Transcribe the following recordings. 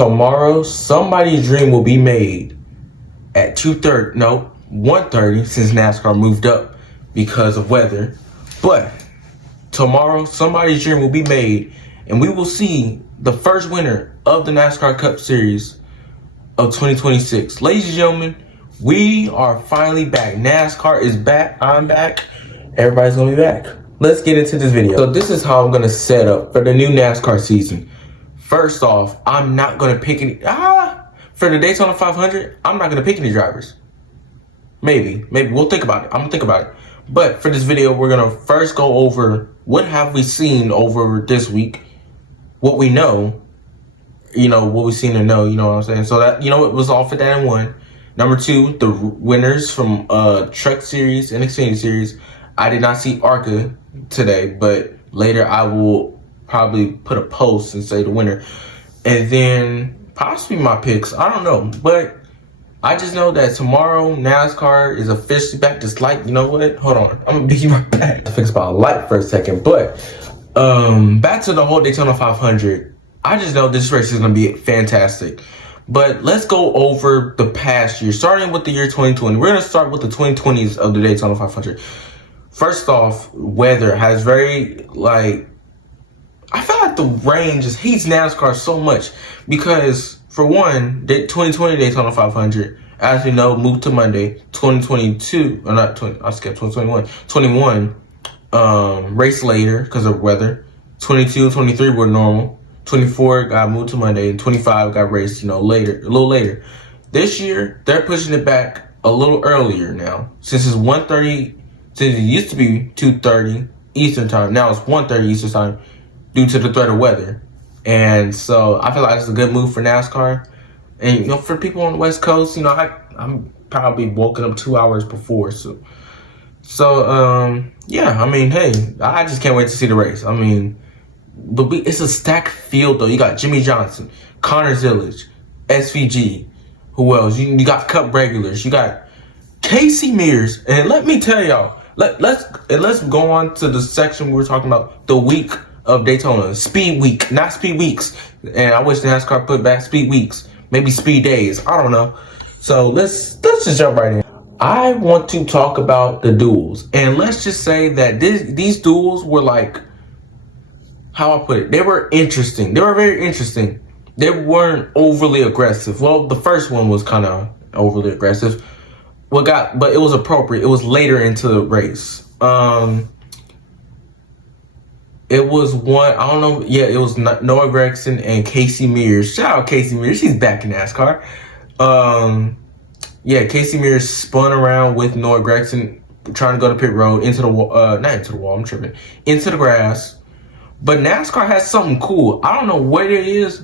Tomorrow, somebody's dream will be made at 2:30. No, 1:30, since NASCAR moved up because of weather. But tomorrow, somebody's dream will be made, and we will see the first winner of the NASCAR Cup Series of 2026. Ladies and gentlemen, we are finally back. NASCAR is back. I'm back. Everybody's gonna be back. Let's get into this video. So this is how I'm gonna set up for the new NASCAR season. First off, I'm not gonna pick any. For the Daytona 500, I'm not gonna pick any drivers. Maybe we'll think about it. I'm gonna think about it. But for this video, we're gonna first go over what have we seen over this week, what we know, what we seen and know, you know what I'm saying? So that, it was all for that and one. Number two, the winners from Truck Series and Xfinity Series. I did not see ARCA today, but later I will probably put a post and say the winner. And then possibly my picks. I don't know. But I just know that tomorrow NASCAR is officially back. Just like, you know what? Hold on. I'm going to be right back. I fixed my light for a second. But back to the whole Daytona 500. I just know this race is going to be fantastic. But let's go over the past year, starting with the year 2020. We're going to start with the 2020s of the Daytona 500. First off, weather has I feel like the rain just heats NASCAR so much because, for one, the 2020 Daytona 500, as we know, moved to Monday. 2022, or not 20, I skipped 2021. 21, race later because of weather. 22, 23 were normal. 24 got moved to Monday, and 25 got raced, later, a little later. This year, they're pushing it back a little earlier now. Since it's 1:30, since it used to be 2:30 Eastern time, now it's 1:30 Eastern time due to the threat of weather. And so I feel like it's a good move for NASCAR. And, for people on the West Coast, I'm probably woken up 2 hours before. So yeah, hey, I just can't wait to see the race. But it's a stacked field, though. You got Jimmy Johnson, Connor Zillage, SVG. Who else? You got Cup regulars. You got Casey Mears. And let me tell y'all, let's go on to the section we were talking about, the week of Daytona. Speed week, not speed weeks. And I wish NASCAR put back speed weeks. Maybe speed days. I don't know. So let's just jump right in. I want to talk about the duels. And let's just say that these duels were how I put it, they were interesting. They were very interesting. They weren't overly aggressive. Well, the first one was kind of overly aggressive. But it was appropriate. It was later into the race. It was one, I don't know. Yeah, it was Noah Gragson and Casey Mears. Shout out Casey Mears. She's back in NASCAR. Yeah, Casey Mears spun around with Noah Gragson trying to go to pit road into the wall. Not into the wall, I'm tripping. Into the grass. But NASCAR has something cool. I don't know what it is,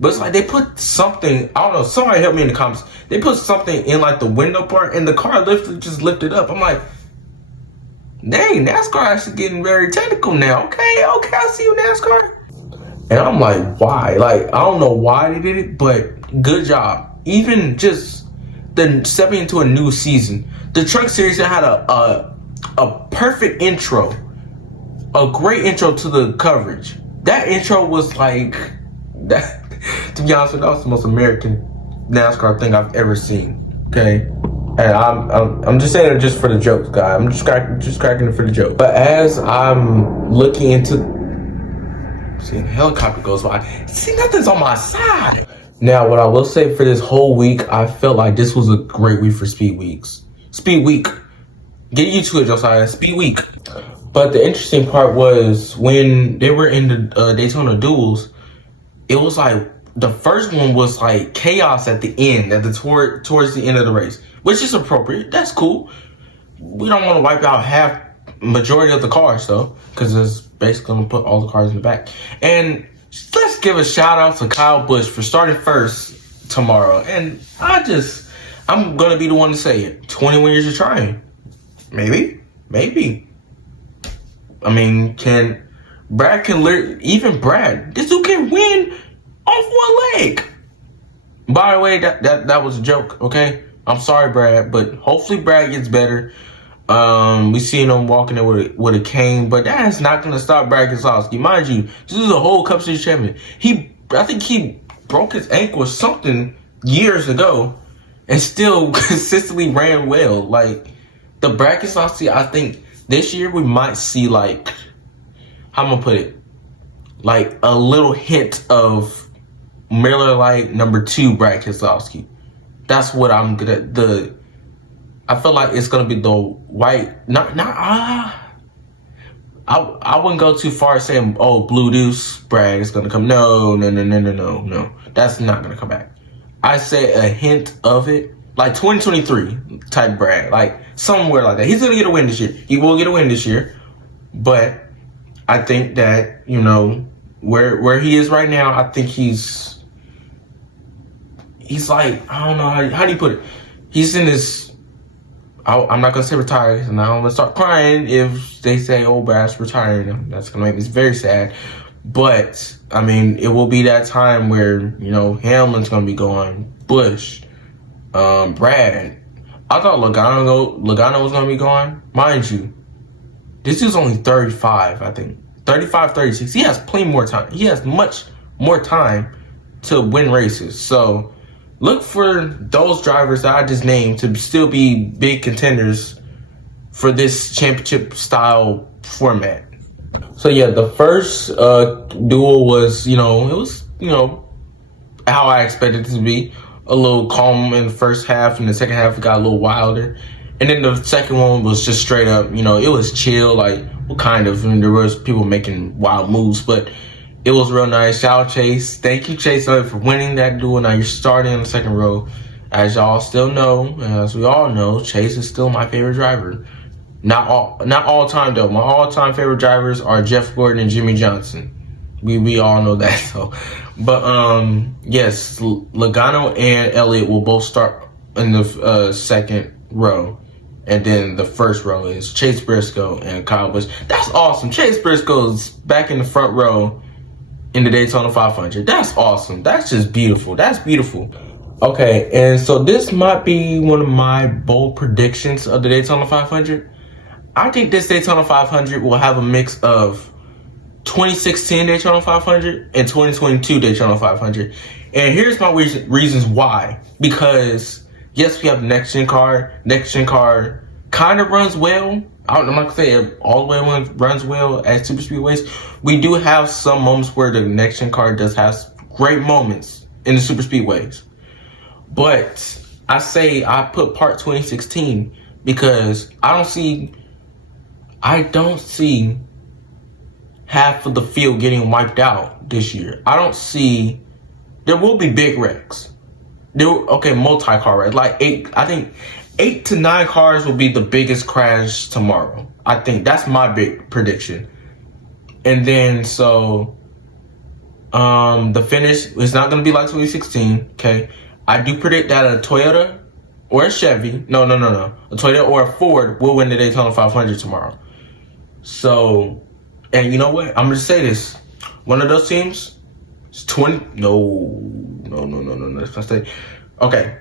but it's like they put something, I don't know, somebody help me in the comments. They put something in the window part and the car just lifted up. I'm like, dang, NASCAR actually getting very technical now. Okay, I see you, NASCAR. And I'm like, why? I don't know why they did it, but good job. Even just stepping into a new season. The Truck Series had a perfect intro. A great intro to the coverage. That intro was that. To be honest with you, that was the most American NASCAR thing I've ever seen. Okay, and I'm just saying it just for the jokes, guys. I'm just cracking it for the joke. But as I'm looking into, seeing a helicopter goes by, see, nothing's on my side. Now, what I will say for this whole week, I felt like this was a great week for Speed Weeks. Speed Week. Get used to it, Josiah. Speed Week. But the interesting part was when they were in the Daytona duels, it was the first one was chaos at the end, towards the end of the race, which is appropriate. That's cool. We don't want to wipe out majority of the cars though, because it's basically gonna put all the cars in the back. And let's give a shout out to Kyle Busch for starting first tomorrow. And I'm gonna be the one to say it. 21 years of trying, maybe. Brad, this dude can win off one leg. By the way, that was a joke, okay? I'm sorry, Brad, but hopefully Brad gets better. We seen him walking there with a cane, but that is not going to stop Brad Keselowski. Mind you, this is a whole Cup Series champion. I think he broke his ankle or something years ago and still consistently ran well. Like, the brackets I see, I think this year we might see, like, how I'm gonna put it, like a little hint of Miller Lite #2 Brad Keselowski. That's what I'm gonna, I feel like it's gonna be the white, I wouldn't go too far saying, oh, Blue Deuce Brad is gonna come. No. That's not gonna come back. I say a hint of it, like 2023 type Brad, like somewhere like that. He's gonna get a win this year. He will get a win this year, but I think that, you know, where he is right now, I think he's like, I don't know, how do you put it? He's in this, I'm not gonna say retired, and I'm gonna start crying if they say, oh, Brad's retiring. That's gonna make me very sad. But I mean, it will be that time where, you know, Hamlin's gonna be gone, Bush, Brad. I thought Logano was gonna be gone. Mind you, this is only 35, I think. 35, 36. He has plenty more time. He has much more time to win races. So look for those drivers that I just named to still be big contenders for this championship style format. So yeah, the first duel was, it was, how I expected it to be. A little calm in the first half, and the second half it got a little wilder. And then the second one was just straight up, it was chill, like, well, kind of. And there was people making wild moves, but it was real nice. Shout out Chase. Thank you, Chase, for winning that duel. Now you're starting in the second row. As y'all still know, as we all know, Chase is still my favorite driver. Not all time though. My all-time favorite drivers are Jeff Gordon and Jimmy Johnson. We all know that though. But yes, Logano and Elliott will both start in the second row. And then the first row is Chase Briscoe and Kyle Busch. That's awesome. Chase Briscoe's back in the front row in the Daytona 500. That's awesome. That's just beautiful. That's beautiful. Okay, and so this might be one of my bold predictions of the Daytona 500. I think this Daytona 500 will have a mix of 2016 Daytona 500 and 2022 Daytona 500. And here's my reasons why. Because yes, we have the next gen car. Next gen car kind of runs well. I'm not gonna say it all the way runs well at super speedways. We do have some moments where the next gen car does have great moments in the super speedways. But I put part 2016 because I don't see half of the field getting wiped out this year. There will be big wrecks. Multi-car wrecks. Like I think 8 to 9 cars will be the biggest crash tomorrow. I think that's my big prediction. And then the finish is not going to be like 2016. Okay, I do predict that a Toyota or a Chevy, a Toyota or a Ford will win the Daytona 500 tomorrow. So, and you know what? I'm gonna say this: one of those teams is 20. No. Let's not say. Okay.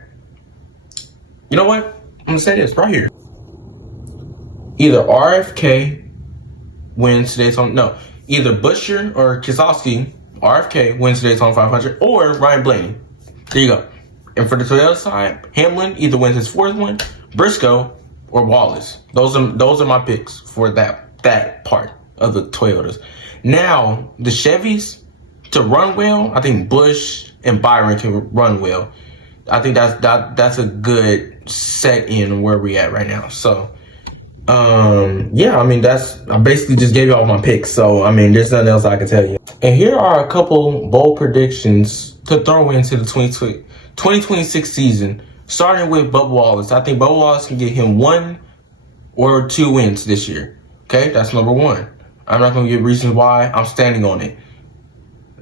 You know what? I'm gonna say this right here. Either RFK wins today's Daytona. No, either Buescher or Keselowski, RFK wins today's Daytona 500, or Ryan Blaney. There you go. And for the Toyota side, Hamlin either wins his 4th one, Briscoe, or Wallace. Those are my picks for that part of the Toyotas. Now the Chevys to run well, I think Busch and Byron can run well. I think that's a good set in where we at right now. So yeah, I mean I basically just gave you all my picks. So I mean there's nothing else I can tell you. And here are a couple bold predictions to throw into the 2026 season, starting with Bubba Wallace. I think Bubba Wallace can get him 1 or 2 wins this year. Okay, that's number 1. I'm not going to give reasons why. I'm standing on it.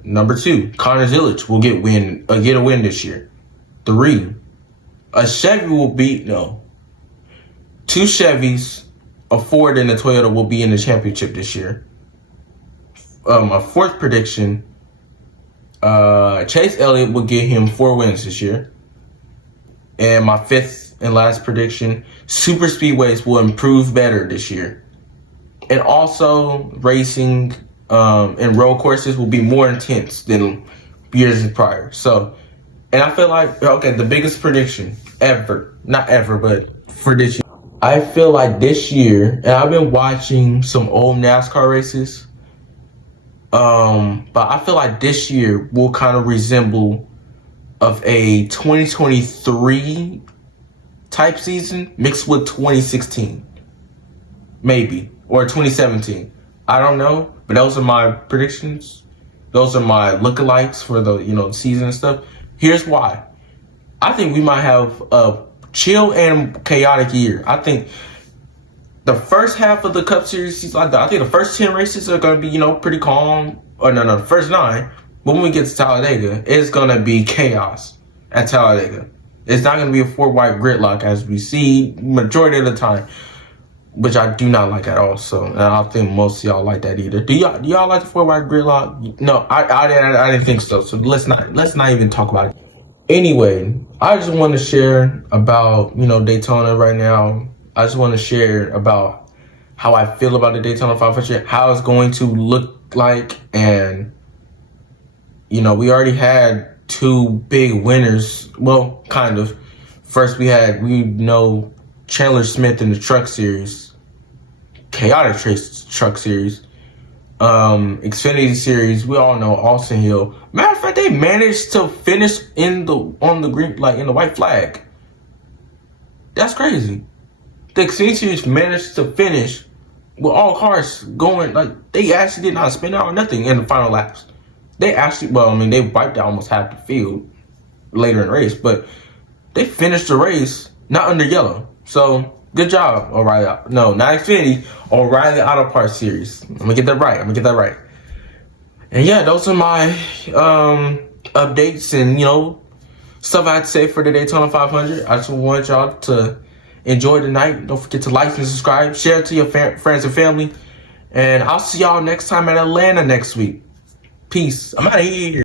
Number 2, Connor Zillich will get a win this year. 3, a Chevy will beat 2 Chevys, a Ford and a Toyota will be in the championship this year. My 4th prediction, Chase Elliott will get him 4 wins this year. And my 5th and last prediction, super speedways will improve better this year. And also racing and road courses will be more intense than years prior. So, and I feel like, okay, the biggest prediction ever, not ever, but for this year, I feel like this year, and I've been watching some old NASCAR races, but I feel like this year will kind of resemble of a 2023 type season mixed with 2016, maybe, or 2017. I don't know, but those are my predictions. Those are my lookalikes for the season and stuff. Here's why. I think we might have a chill and chaotic year. I think the first half of the Cup Series season, I think the first 10 races are going to be, pretty calm. Or no, the first 9. But when we get to Talladega, it's going to be chaos at Talladega. It's not going to be a 4-wide gridlock as we see majority of the time, which I do not like at all. So, and I don't think most of y'all like that either. Do y'all like the 4-wide gridlock? No, I didn't think so. So let's not even talk about it. Anyway, I just want to share about Daytona right now. I just want to share about how I feel about the Daytona 500, how it's going to look like, and we already had 2 big winners. Well, kind of. First, we know Chandler Smith in the Truck Series, chaotic Truck Series, Xfinity Series. We all know Austin Hill. Matter of fact, they managed to finish on the green, like in the white flag. That's crazy. The Xfinity Series managed to finish with all cars going, like, they actually did not spin out or nothing in the final laps. They actually, they wiped out almost half the field later in the race, but they finished the race not under yellow. So, good job, O'Reilly. No, not Xfinity, O'Reilly Auto Parts Series. I'm gonna get that right. And yeah, those are my updates and, stuff I had to say for the Daytona 500. I just want y'all to enjoy the night. Don't forget to like and subscribe. Share it to your friends and family. And I'll see y'all next time at Atlanta next week. Peace. I'm out of here.